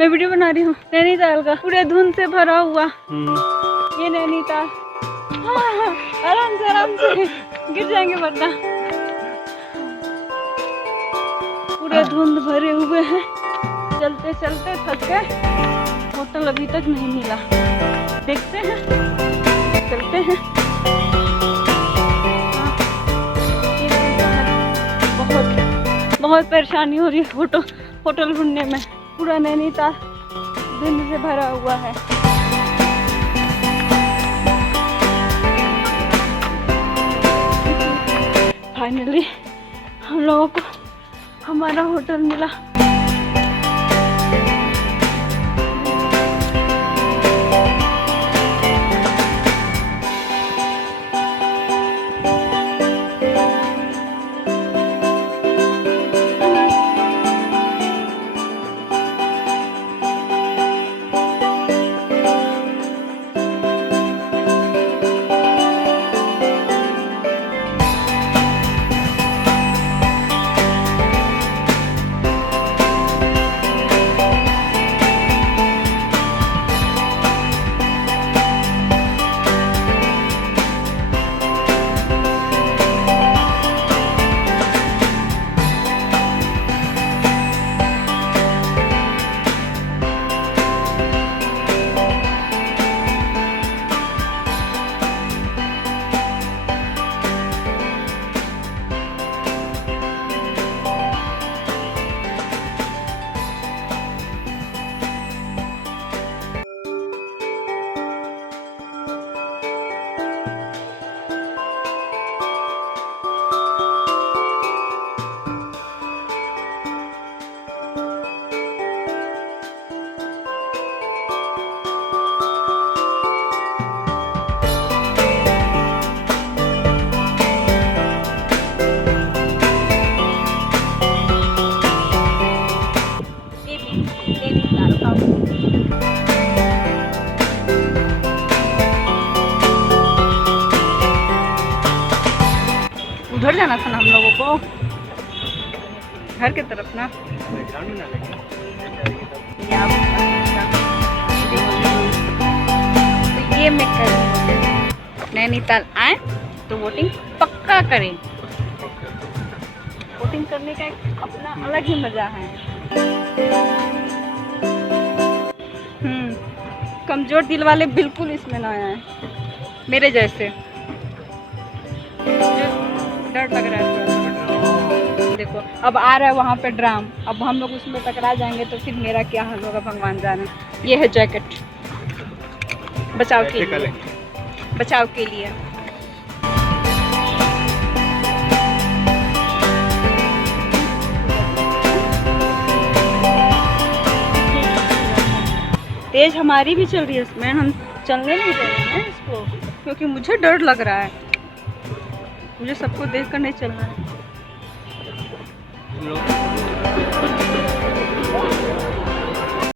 मैं वीडियो बना रही हूँ नैनीताल का, पूरे धुंध से भरा हुआ ये नैनीताल। हाँ, आराम से गिर जाएंगे वरना। पूरे धुंध भरे हुए हैं, चलते चलते थक गए। होटल अभी तक नहीं मिला, देखते हैं, चलते हैं। बहुत परेशानी हो रही है होटल ढूंढने में। पूरा नैनीताल धुंध से भरा हुआ है। फाइनली हम लोगों को हमारा होटल मिला। उधर जाना था ना हम लोगों को, घर की तरफ ना। तो ये मैं कर नैनीताल आए तो वोटिंग पक्का करें। वोटिंग करने का एक अपना अलग ही मजा है। कमजोर दिल वाले बिल्कुल इसमें ना आए, मेरे जैसे डर लग रहा है थोड़ा। देखो अब आ रहा है वहाँ पे ड्राम, अब हम लोग उसमें टकरा जाएंगे तो फिर मेरा क्या हाल होगा भगवान जाने। ये है जैकेट बचाव के लिए, बचाव के लिए। तेज हमारी भी चल रही है इसमें, हम चलने नहीं दे रहे हैं इसको क्योंकि मुझे डर लग रहा है। मुझे सबको देखकर नहीं चलना है।